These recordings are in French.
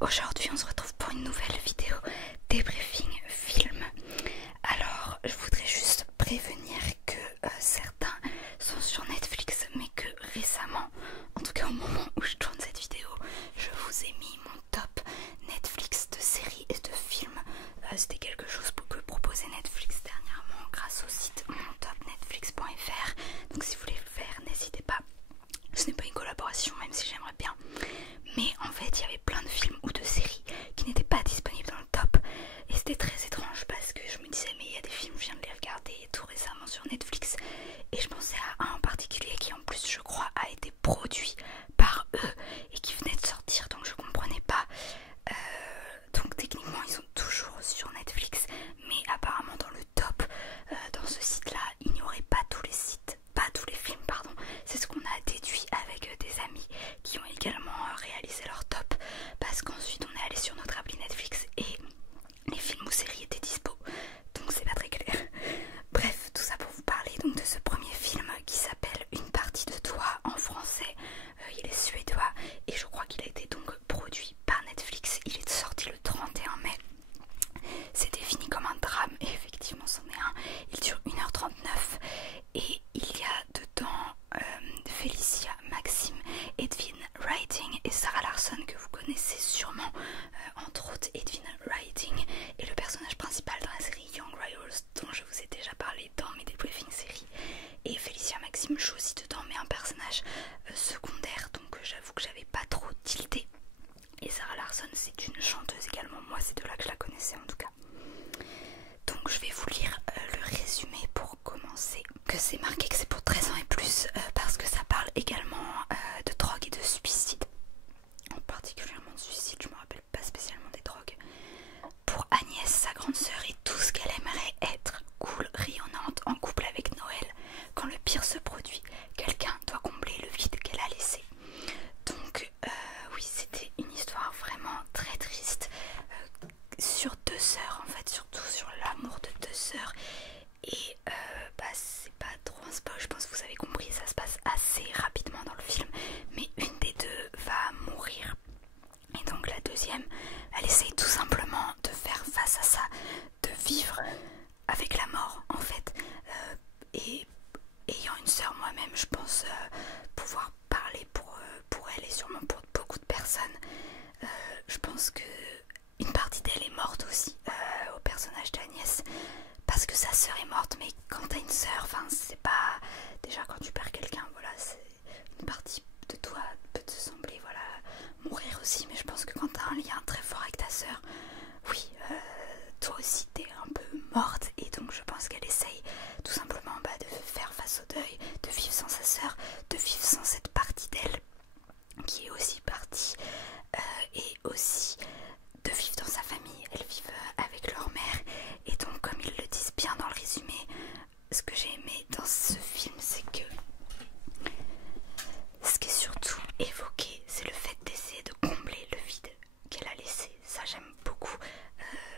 Aujourd'hui on se retrouve pour une nouvelle vidéo débriefing film. Alors je voudrais juste prévenir que certains sont sur Netflix mais que récemment, en tout cas au moment où je tourne cette vidéo, je vous ai mis mon top Netflix de séries et de films. C'était quelque chose que proposait Netflix dernièrement grâce au site montopnetflix.fr. Donc si vous voulez le faire, n'hésitez pas. Ce n'est pas une collaboration même si j'aimerais bien. Mais en fait il y avait plein de films ou de séries qui n'étaient pas disponibles dans le top. Et c'était très étrange parce que je me disais mais il y a des films, je viens de les regarder tout récemment sur Netflix. Et je pensais à un en particulier qui en plus je crois a été produit par eux et qui venait de sortir, donc je comprenais pas. Donc techniquement ils sont toujours sur Netflix, mais apparemment dans le top, dans ce site là, il n'y aurait pas tous les sites, pas tous les films pardon. C'est ce qu'on a déduit avec des amis qui ont également réalisé leur top, parce qu'ensuite on est allé sur notre appli Netflix et les films ou séries étaient dispo, donc c'est pas très clair. Bref, tout ça pour vous parler donc de ce premier film qui s'appelle Une partie de toi en français. Il est suédois et je crois qu'il a été donc produit par Netflix. Il est sorti le 31 mai. C'est défini comme un drame et effectivement c'en est un. Il dure 1h39 et il y a dedans Felicia Maxim, Edwin Writing et Sarah Larsson que vous connaissez sûrement. Entre autres Edwin Writing est le personnage principal dans la série Young Royals dont je vous ai déjà parlé dans mes débriefing séries. Et Felicia Maxim joue aussi dedans mais un personnage secondaire, donc j'avoue que j'avais pas trop tilté. Et Sarah Larsson c'est une chanteuse également, moi c'est de là que je la connaissais en tout cas. Donc je vais vous lire le résumé pour commencer. Que c'est marqué que c'est pour 13 ans et plus parce que ça parle également de drogue et de suicide. Particulièrement de suicide, je me rappelle pas spécialement des drogues. Pour Agnès, sa grande sœur est tout ce qu'elle aimerait être, cool, rayonnante, en couple avec Noël. Quand le pire se produit, quelqu'un doit combler le vide qu'elle a laissé. Donc oui, c'était une histoire vraiment très triste sur deux sœurs, en fait, surtout sur l'amour de deux sœurs. Et c'est pas trop un spoil, je pense que vous avez compris, ça se passe assez rapidement dans le film, mais une des deux va mourir. Et donc la deuxième, elle essaye tout simplement de faire face à ça, de vivre avec la mort en fait. Et ayant une sœur moi-même, je pense pouvoir parler pour elle et sûrement pour beaucoup de personnes. Je pense que une partie d'elle est morte aussi au personnage d'Agnès, parce que sa sœur est morte, mais quand t'as une sœur, enfin c'est pas... Déjà quand tu perds quelqu'un, voilà, c'est une partie de toi peut te sembler, voilà, mourir aussi, mais je pense que quand t'as un lien très fort avec ta sœur, oui, toi aussi t'es un peu morte, et donc je pense qu'elle essaye tout simplement de faire face au deuil, de vivre sans sa sœur, de vivre sans cette partie d'elle qui est aussi partie, et aussi de vivre dans sa famille. Elles vivent avec leur mère, et donc comme ils le disent bien dans le résumé, ce que j'ai aimé dans ce film, c'est que ce qui est surtout évoqué, c'est le fait d'essayer de combler le vide qu'elle a laissé. Ça, j'aime beaucoup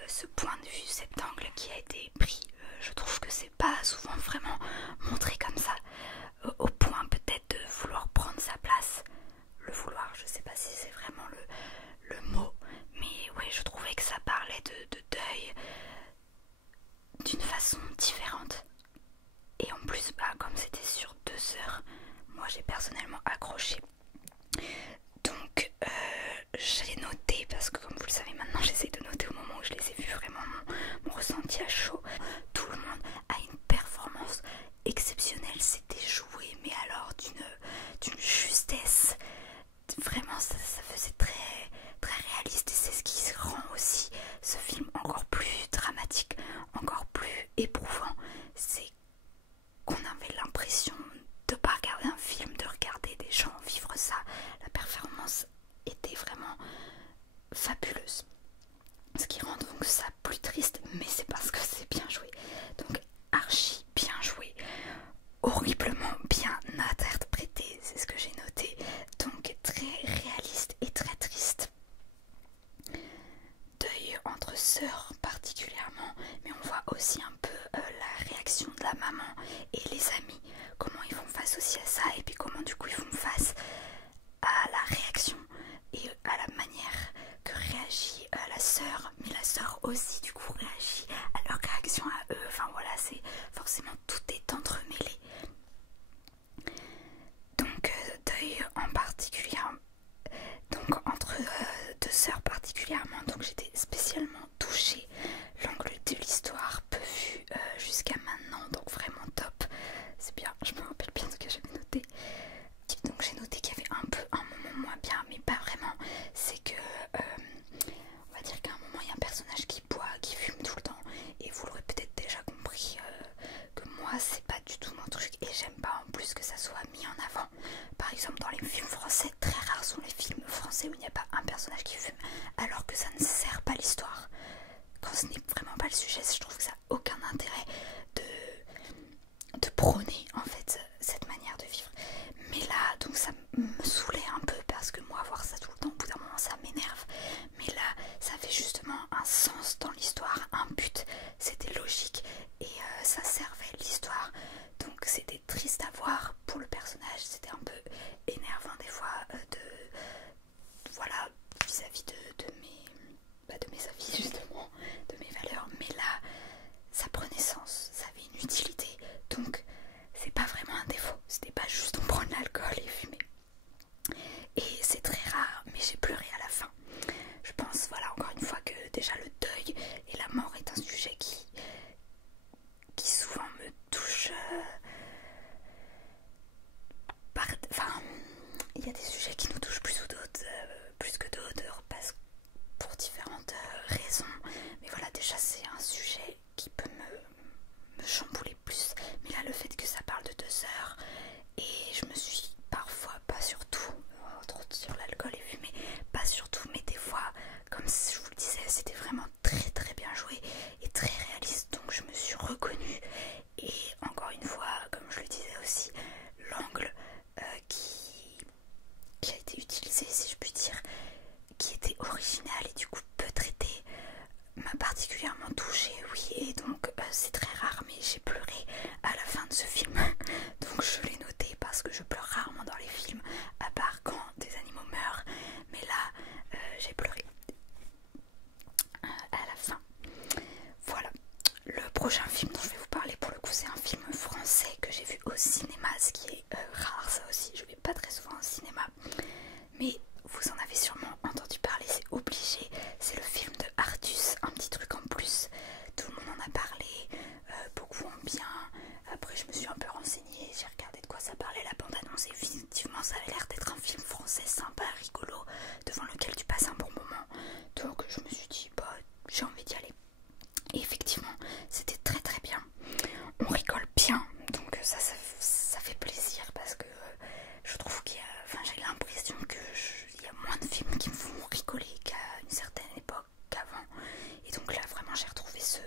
ce point de vue, cet angle qui a été pris. Je trouve que c'est pas souvent vraiment montré comme ça, au point peut-être de vouloir prendre sa place. Le vouloir, je sais pas si c'est vraiment le mot, mais ouais, je trouvais que ça parlait de deuil d'une façon différente. Et en plus, comme c'était sur deux sœurs, moi j'ai personnellement accroché. Donc j'ai noté, parce que comme vous le savez maintenant, j'essaie de noter au moment où je les ai vus, vraiment mon ressenti à chaud. Tout le monde a une performance exceptionnelle, c'était joué, mais alors d'une justesse. Vraiment ça faisait très, très réaliste, et c'est ce qui rend aussi ce film encore plus dramatique, encore plus éprouvant. C'est qu'on avait l'impression de pas regarder un film, de regarder des gens vivre ça. La performance était vraiment fabuleuse, ce qui rend donc ça plus triste, mais c'est parce que c'est bien joué. Donc archi bien joué, horriblement bien interprété, c'est ce que j'ai noté. Donc très réaliste et très triste. Deuil entre sœurs particulièrement, mais on voit aussi un peu la réaction de la maman et les amis, comment ils font face aussi à ça, et puis comment du coup ils font face à la réaction et à la manière que réagissent sœur, mais la sœur aussi du coup réagit à leur réaction à eux. Enfin voilà, c'est forcément tout est entremêlé. Donc deuil en particulier, donc entre deux sœurs particulièrement, donc j'étais spécialement touchée. L'angle de l'histoire peu vu jusqu'à maintenant, donc vraiment top. C'est bien, je me rappelle bien ce que j'avais noté. Donc j'ai noté qu'il y avait un peu un moment moins bien, mais pas vraiment. C'est que on va dire qu'à un moment il y a un personnage qui boit, qui fume tout le temps, et vous l'aurez peut-être déjà compris que moi c'est pas du tout mon truc, et j'aime pas en plus que ça soit mis en avant. Par exemple dans les films français, très rares sont les films français où il n'y a pas un personnage qui fume, alors que ça ne sert pas l'histoire. Quand ce n'est vraiment pas le sujet, je trouve que ça n'a aucun intérêt de prôner en fait cette manière de vivre. Mais là, donc ça me saoulait un peu parce que moi, voir ça tout le temps, au bout d'un moment, ça m'énerve. Mais là, ça avait justement un sens dans l'histoire, un but, c'était logique et ça servait l'histoire. Donc c'était triste à voir pour le personnage, c'était un peu énervant des fois voilà, vis-à-vis de mes avis justement, de mes valeurs. Mais là, ça prenait sens, ça avait une utilité. Donc c'est pas vraiment un défaut, c'était pas juste on prend de l'alcool et fumer. Et c'est très rare, mais j'ai pleuré à la fin. Je pense, voilà, encore une fois que déjà le deuil et la mort est un sujet qui souvent me touche. Enfin, il y a des sujets qui nous touchent plus ou d'autres, plus que d'autres, parce pour différentes raisons. Mais voilà, déjà c'est un sujet qui peut me chambouler plus. Mais là, le fait que ça parle de 2 heures, et je me suis parfois, pas surtout, entre autres sur l'alcool et fumée, pas surtout, mais des fois, comme je vous le disais, c'était vraiment très très bien joué et très réaliste. Donc je me suis reconnue. Et encore une fois, comme je le disais aussi, l'angle qui a été utilisé, si je puis dire, qui était original et du coup peu traité, m'a particulièrement touchée, oui. Et donc c'est très rare, mais j'ai pleuré à la fin de ce film. Donc je l'ai noté parce que je pleure rarement dans les films, à part quand des animaux meurent. Mais là, j'ai pleuré à la fin. Voilà. Le prochain film dont je vais vous parler, pour le coup, c'est un film français que j'ai vu au cinéma, ce qui est rare, ça aussi. Je vais pas très souvent au cinéma, mais vous en avez sûrement entendu parler, c'est obligé. C'est le film de Artus, Un petit truc en plus. Tout le monde en a parlé, beaucoup en bien. Après je me suis un peu renseignée, j'ai regardé de quoi ça parlait, la bande-annonce, et effectivement ça avait l'air d'être un film français sympa, rigolo, devant lequel tu passes un bon moment. Donc je me suis dit, bah j'ai envie d'y aller. Et effectivement, c'était très très bien. On rigole bien, donc ça fait plaisir parce que je trouve qu'il y a, enfin j'ai l'impression qu'il y a moins de films qui me font rigoler qu'à une certaine époque, qu'avant. Et donc là vraiment j'ai retrouvé ce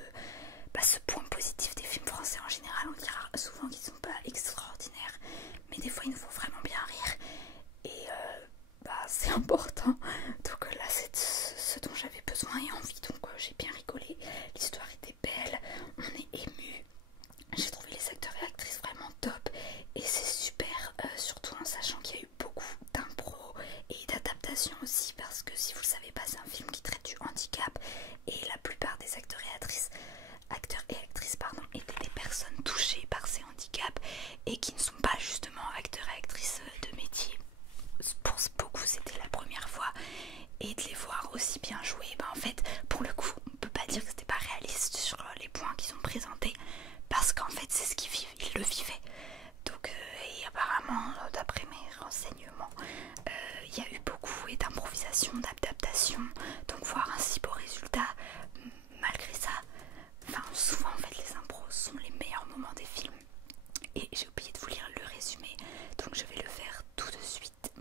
point positif des films français en général. On dira souvent qu'ils sont pas extraordinaires, mais des fois ils nous font vraiment bien rire. Et c'est important. Donc là c'est ce dont j'avais besoin et envie. Donc j'ai bien rigolé. L'histoire était belle, on est ému. J'ai trouvé les acteurs et actrices vraiment top. Et c'est super, surtout en sachant qu'il y a eu beaucoup d'impro et d'adaptation aussi. Parce que si vous le savez pas, c'est un film qui traite du handicap. Et la plupart des acteurs et actrices étaient des personnes touchées par ces handicaps et qui ne sont pas justement acteurs et actrices de métier. Pour beaucoup c'était la première fois, et de les voir aussi bien jouer, en fait pour le coup on peut pas dire que c'était pas réaliste sur les points qui sont présentés, parce qu'en fait c'est ce qu'ils vivent, ils le vivaient. Donc et apparemment d'après mes renseignements il y a eu beaucoup d'improvisation, d'adaptation, donc voir un si beau résultat malgré ça. Enfin souvent en fait les impros sont les meilleurs moments des films. Et j'ai oublié de vous lire le résumé, donc je vais le faire tout de suite.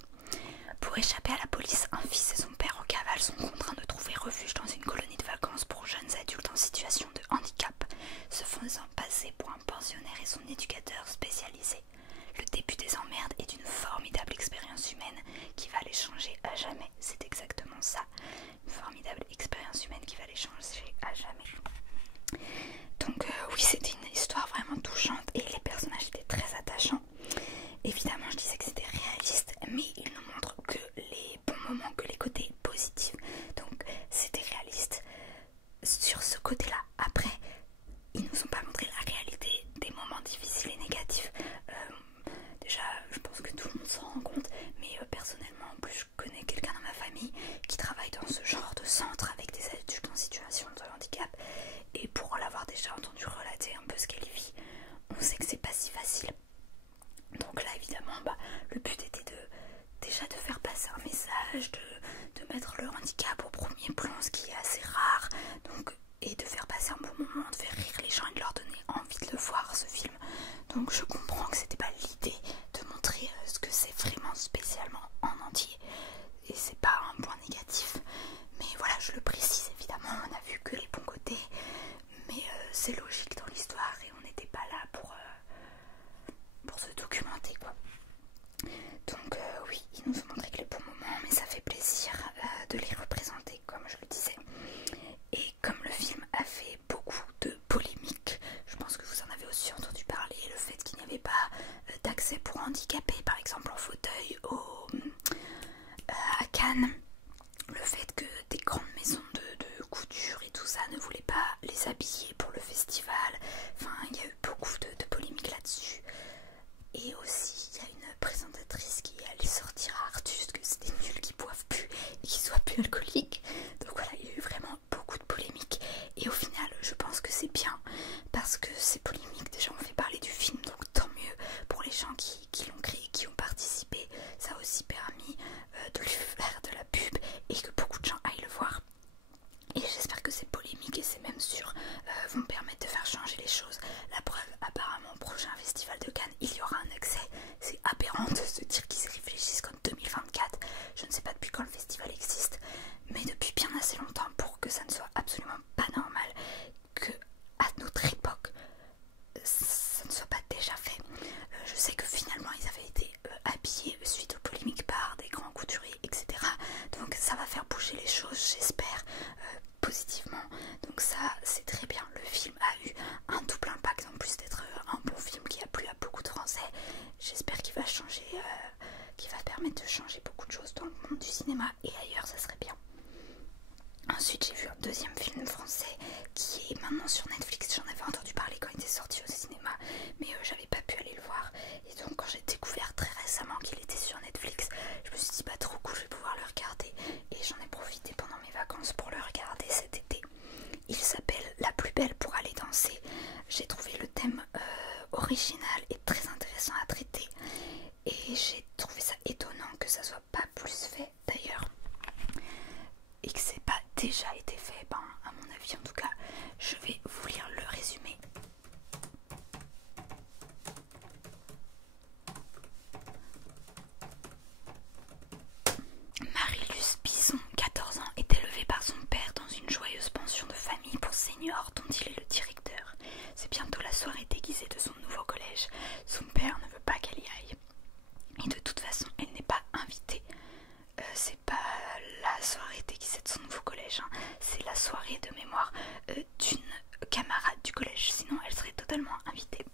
Pour échapper à la police, un fils et son père en cavale sont contraints de trouver refuge dans une colonie de vacances pour jeunes adultes en situation de handicap, se faisant passer pour un pensionnaire et son éducateur spécialisé. Le début des emmerdes est une formidable expérience humaine qui va les changer à jamais. C'est exactement mettre le handicap au premier plan, ce qui est assez rare, donc, et de faire passer un bon moment, de faire rire les gens et de leur donner envie de le voir, ce film. Donc je comprends que c'était pas l'idée de montrer ce que c'est vraiment spécialement en entier, et c'est pas un point négatif, mais voilà, je le précise évidemment, on a vu que les bons côtés, mais c'est logique dans l'histoire et on n'était pas là pour se documenter, quoi. Donc oui, ils nous ont montré que les bons moments, mais ça fait plaisir de les représenter, comme je le disais. Et comme le film a fait beaucoup de polémiques, je pense que vous en avez aussi entendu parler, le fait qu'il n'y avait pas d'accès pour handicapés, par exemple en fauteuil à Cannes, le fait que des grandes maisons de couture et tout ça ne voulaient pas les habiller pour le festival, enfin il y a eu beaucoup de polémiques là-dessus. Et aussi il y a une présentatrice qui est allée sortir à Artus que c'était nul qu'ils boivent plus et qu'ils soient plus alcooliques. Donc voilà, il y a eu vraiment beaucoup de polémiques, et au final je pense que c'est bien parce que ces polémiques déjà ont fait parler du film, donc tant mieux pour les gens qui l'ont créé, qui ont participé. Ça a aussi permis de lui faire de la pub et que beaucoup de gens aillent le voir. Et j'espère que ces polémiques, et c'est même sûr, vont permettre de faire changer les choses. La preuve, apparemment au prochain festival de Cannes il y aura un accès. C'est aberrant de se dire qu'ils réfléchissent qu'en 2024. Je ne sais pas depuis quand le festival existe, mais depuis bien assez longtemps, pour que ça ne soit absolument pas normal que à notre époque ça ne soit pas déjà fait. Je sais que finalement ils avaient été habillés suite aux polémiques par des grands couturiers, etc. Donc ça va faire bouger les choses, j'espère, positivement. Donc ça c'est très bien. Le film a eu un double impact en plus d'être un bon film qui a plu à beaucoup de Français. J'espère qu'il va changer, qu'il va permettre de changer beaucoup de choses dans le monde du cinéma et ailleurs, ça serait bien. Ensuite j'ai vu un deuxième film français qui est maintenant sur Netflix. J'en avais entendu parler quand il était sorti au cinéma, mais j'avais pas pu aller le voir. Et donc quand j'ai découvert très récemment qu'il était sur Netflix, je me suis dit bah trop cool, je vais pouvoir le regarder. Et j'en ai profité pendant mes vacances pour le regarder cet été. Il s'appelle La plus belle pour aller danser. J'ai trouvé le thème original et très intéressant à traiter. Et j'ai trouvé ça étonnant que ça soit pas plus fait d'ailleurs. Et que c'est pas déjà été fait, ben, à mon avis en tout cas. Je vais vous lire le résumé. Marie-Luce Bison, 14 ans, est élevée par son père dans une joyeuse pension de famille pour seniors dont il est le directeur. C'est bientôt la soirée déguisée de son nouveau collège. Son père ne veut pas qu'elle y aille. Et de toute façon, elle n'est pas invitée. C'est pas la soirée déguisée de son nouveau collège, hein. C'est la soirée de mémoire d'une camarade du collège, sinon elle serait totalement invitée.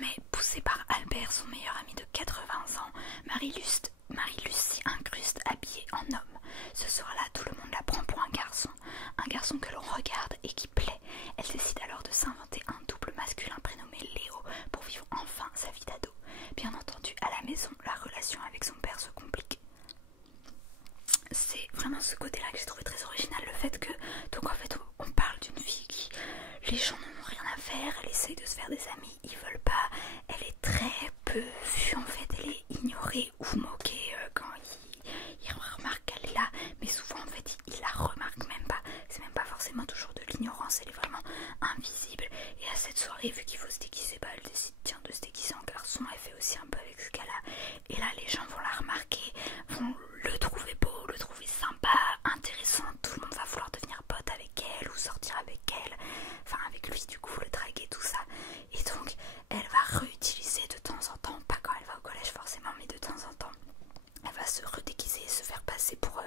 Mais poussée par Albert, son meilleur ami de 80 ans, Marie-Luce s'y incruste habillée en homme. Ce soir-là, tout le monde la prend pour un garçon que l'on regarde et qui plaît. Elle décide alors de s'inventer un double masculin prénommé Léo pour vivre enfin sa vie d'ado. Bien entendu, à la maison, la relation avec son père se complique. C'est vraiment ce côté-là que j'ai trouvé très original, le fait que, donc en fait, on parle d'une fille qui, les gens n'en ont rien à faire, elle essaye de se faire des amis, ils veulent pas, elle est très peu vue en fait, elle est ignorée ou moquée quand il remarque qu'elle est là, mais souvent en fait, il la remarque même pas, c'est même pas forcément toujours de l'ignorance, elle est vraiment invisible. Et à cette soirée, vu qu'il faut se déguiser, bah elle décide tiens de se déguiser en garçon, elle fait aussi un peu avec ce qu'elle a, et là les gens vont la remarquer, vont le trouver beau, le trouver sympa, intéressant, tout le monde va vouloir devenir pote avec elle ou sortir avec elle, enfin avec lui du coup, le draguer, tout ça. Et donc elle va réutiliser de temps en temps, pas quand elle va au collège forcément, mais de temps en temps, elle va se redéguiser, se faire passer pour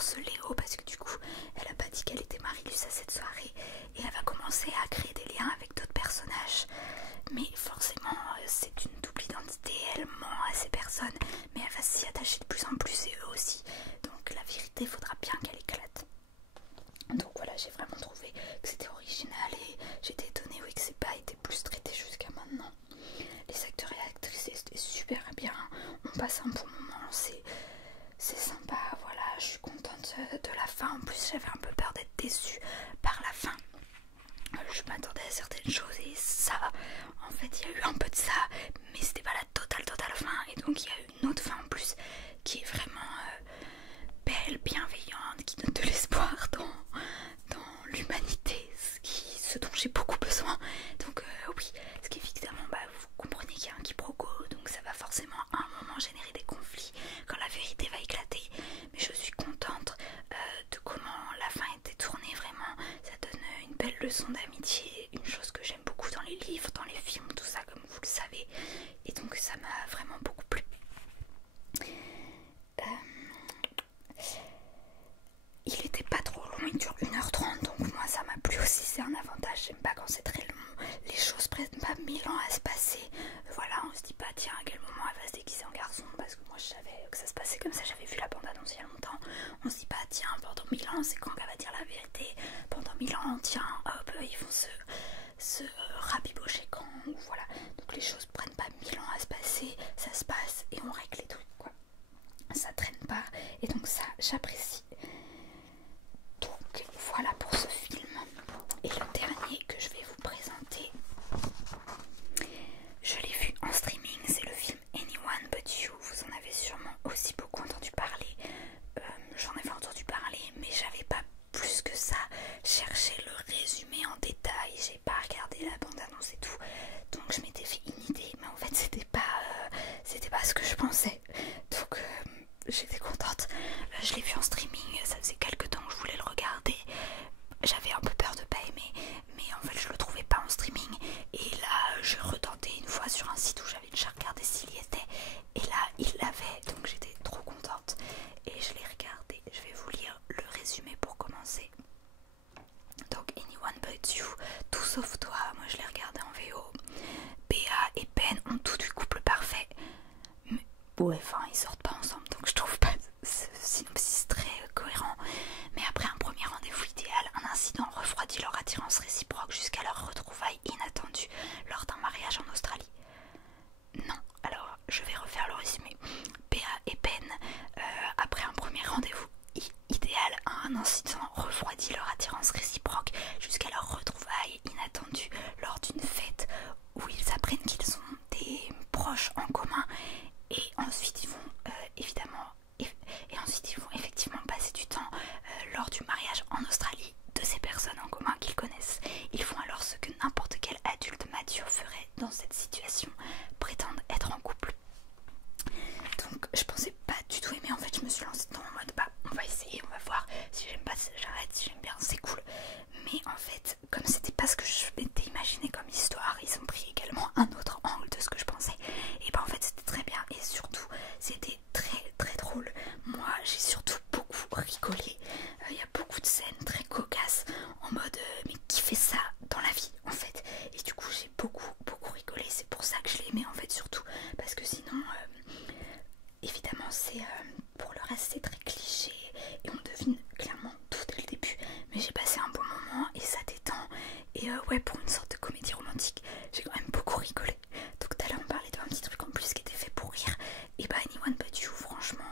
ce Léo, parce que du coup elle a pas dit qu'elle était Marie-Luce à cette soirée, et elle va commencer à créer des liens avec d'autres personnages. Mais forcément c'est une double identité, elle ment à ces personnes, mais elle va s'y attacher de plus en plus et eux aussi. Donc la vérité, il faudra bien qu'elle éclate. Donc voilà, j'ai vraiment trouvé que c'était original et j'étais étonnée, oui, que c'est pas été plus traité jusqu'à maintenant. Les acteurs et actrices étaient super bien, on passe un bon moment, c'est sympa, voilà, je suis contente de la fin. En plus j'avais un peu peur d'être déçue par la fin. Je m'attendais à certaines choses et ça, en fait il y a eu un peu de ça, mais c'était pas la totale fin, et donc il y a eu une autre fin en plus qui est vraiment belle belle, bienveillante, qui donne de l'espoir dans l'humanité, ce dont j'ai beaucoup besoin. Donc oui, ce qui évidemment, vous comprenez qu'il y a un quiproquo, donc ça va forcément à un moment générer des conflits quand la vérité va éclater. Mais je suis contente de comment la fin était tournée, vraiment. Ça donne une belle leçon d'amitié, une chose que j'aime beaucoup dans les livres, dans les films, tout ça, comme vous le savez. Et donc ça m'a vraiment beaucoup plu. Il était pas trop long, il dure 1h30, donc moi ça m'a plu aussi, c'est un avantage. J'aime pas quand c'est très long, les choses prennent pas 1000 ans à se passer. Voilà, on se dit pas tiens à quel moment elle va se déguiser en garçon, parce que moi je savais que ça se passait comme ça, j'avais vu la bande-annonce il y a longtemps. On se dit pas tiens pendant 1000 ans c'est quand elle va dire la vérité, pendant 1000 ans tiens hop ils vont se rabibocher quand, voilà. Donc les choses prennent pas 1000 ans à se passer, ça se passe et on règle les trucs quoi. Ça traîne pas et donc ça j'apprécie. Donc voilà pour ce film. Et le dernier que je vais vous présenter, je l'ai vu en streaming, c'est le film Anyone But You. Vous en avez sûrement aussi beaucoup entendu parler. J'en avais entendu parler mais j'avais pas plus que ça cherché le résumé en détail, j'ai pas regardé la bande-annonce et tout, donc je m'étais fait une idée mais en fait c'était pas ce que je pensais, donc j'étais contente. Je l'ai vu en streaming, ça faisait quelques temps que je voulais le regarder, j'avais un peu peur de pas aimer mais en fait je le trouvais pas en streaming et là je retentais une fois sur un site où j'avais déjà regardé s'il y était et là il l'avait, donc j'étais trop contente et je l'ai regardé. Je vais vous lire le résumé pour commencer. Donc Anyone But You, tout sauf toi, moi je l'ai regardé en VO. Béa et Ben ont tout du couple parfait. Mais, ouais, enfin ils sortent pas ensemble donc je trouve pas ce synopsis très cohérent. Mais après un premier rendez-vous idéal, un incident refroidit leur attirance réciproque jusqu'à leur retrouvaille inattendue lors d'un mariage en Australie. Non, alors je vais refaire le résumé. Béa et Ben, après un premier rendez-vous idéal, un incident refroidit leur attirance réciproque jusqu'à leur retrouvaille inattendue lors d'une fête où ils apprennent qu'ils ont des proches en commun et ensuite ils vont effectivement passer du temps lors du mariage en Australie de ces personnes en commun qu'ils connaissent. Ils font alors ce que n'importe quel adulte mature ferait dans cette situation, prétendent être en couple. Donc je pensais pas du tout aimer, en fait je me suis lancée dans le mode on va essayer, on va voir, si j'aime pas j'arrête, si j'aime bien c'est cool. Mais en fait comme c'était pas ce que je m'étais imaginé comme histoire, ils ont pris également un autre angle de ce que je pensais. Et en fait c'était très bien et surtout c'était très très drôle. Moi j'ai surtout beaucoup rigolé, il y a beaucoup de scènes très cocasses en mode mais qui fait ça dans la vie en fait. Et du coup j'ai beaucoup rigolé, c'est pour ça que je l'ai aimé en fait, surtout parce que sinon évidemment c'est pour le reste c'est très cliché et on devine clairement tout dès le début, mais j'ai passé un bon moment et ça détend et ouais, pour une sorte de comédie romantique j'ai quand même beaucoup rigolé. Donc tout à l'heure on parlait d'un petit truc en plus qui était fait pour rire, et Anyone But You, franchement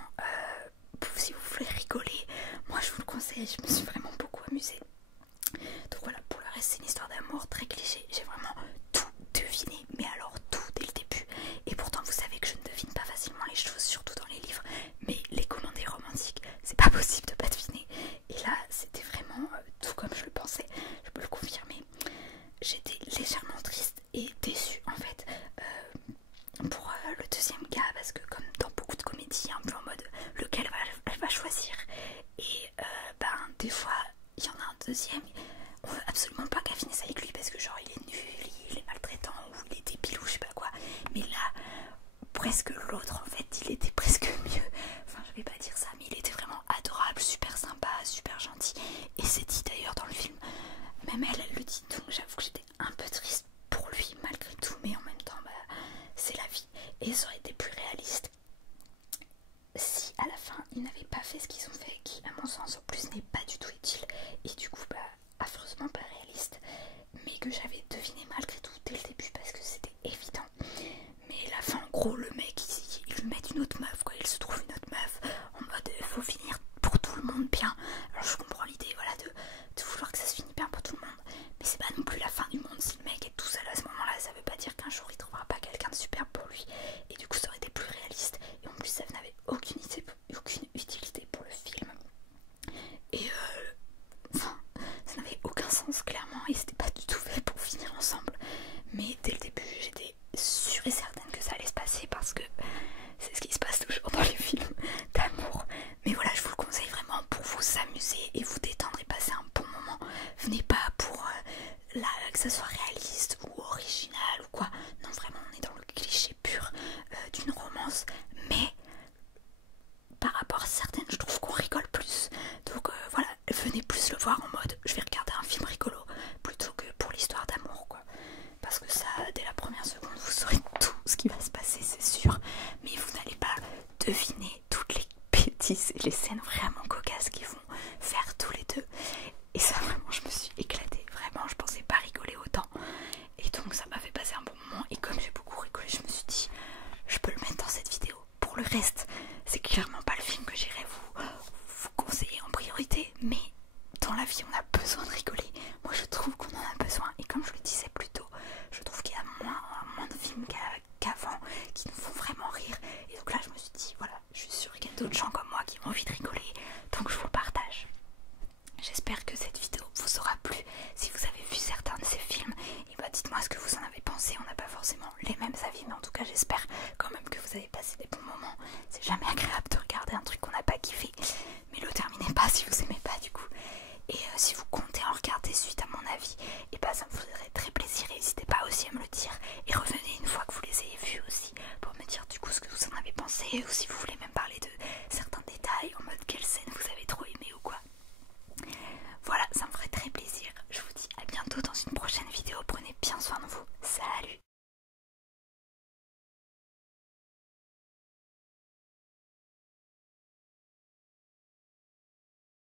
si vous voulez rigoler, moi je vous le conseille, je me suis vraiment beaucoup amusée. Donc voilà, pour le reste c'est une histoire d'amour très cliché, j'ai vraiment tout deviné, mais alors tout dès le début. Et pourtant vous savez que je ne devine pas facilement les choses, surtout dans les livres, mais les comédies romantiques c'est pas possible de pas deviner. Et là c'était vraiment tout comme je le pensais, je peux le confirmer. J'étais légèrement triste et déçue en fait pour le deuxième gars, parce que comme dans beaucoup de comédies, un peu en mode lequel elle va choisir, et des fois il y en a un deuxième, on veut absolument pas qu'elle finisse avec lui parce que genre il est nul, il est maltraitant ou il est débile ou je sais pas quoi. Mais là presque l'autre en fait il était presque mieux, enfin je vais pas dire ça, mais il était vraiment adorable, super sympa, super gentil. Et c'est dit d'ailleurs dans le film, même elle le dit, donc j'avoue que j'étais un peu triste pour lui malgré tout, mais en même temps c'est la vie. Et ça aurait été plus réaliste si à la fin ils n'avaient pas fait ce qu'ils ont fait, qui à mon sens en plus n'est pas du tout utile et du coup affreusement pas réaliste, mais que j'avais deviné malgré tout dès le début parce que c'était évident. Mais la fin, en gros, le mec il lui met une autre meuf quoi, il se trouve une autre meuf en mode faut finir pour tout le monde bien. Alors je comprends l'idée, voilà, de vouloir que ça se finisse bien pour tout le monde, mais c'est pas vous amuser et vous détendre et passer un bon moment. Venez pas pour que ça soit réaliste ou original ou quoi. Non, vraiment, on est dans le cliché pur d'une romance. Mais par rapport à certaines, je trouve qu'on rigole plus. Donc voilà, venez plus le voir en mode je vais regarder un film rigolo plutôt que pour l'histoire d'amour, quoi. Parce que ça, dès la première seconde, vous saurez tout ce qui va se passer, c'est sûr. Mais vous n'allez pas deviner toutes les bêtises et les scènes vraiment cocasses qu'ils vont faire tous les deux. Et ça, vraiment, je me suis éclatée. Vraiment, je pensais pas rigoler autant. Et donc, ça m'a fait passer un bon moment. Et comme j'ai beaucoup rigolé, je me suis dit, je peux le mettre dans cette vidéo. Pour le reste, c'est clairement pas le film que j'irai vous conseiller en priorité. Mais dans la vie, on a besoin de rigoler. Moi, je trouve qu'on en a besoin. Et comme je le disais plus tôt, je trouve qu'il y a moins de films qu'avant qui nous font vraiment rire. Et donc là, je me suis dit, voilà, je suis sûre qu'il y a d'autres gens comme moi qui ont envie de rigoler. Donc, je vous partage. J'espère que cette vidéo vous aura plu. Si vous avez vu certains de ces films, et bah dites-moi ce que vous en avez pensé. On n'a pas forcément les mêmes avis, mais en tout cas j'espère quand même que vous avez passé des bons moments. C'est jamais agréable de regarder un truc qu'on n'a pas kiffé, mais le terminez pas si vous aimez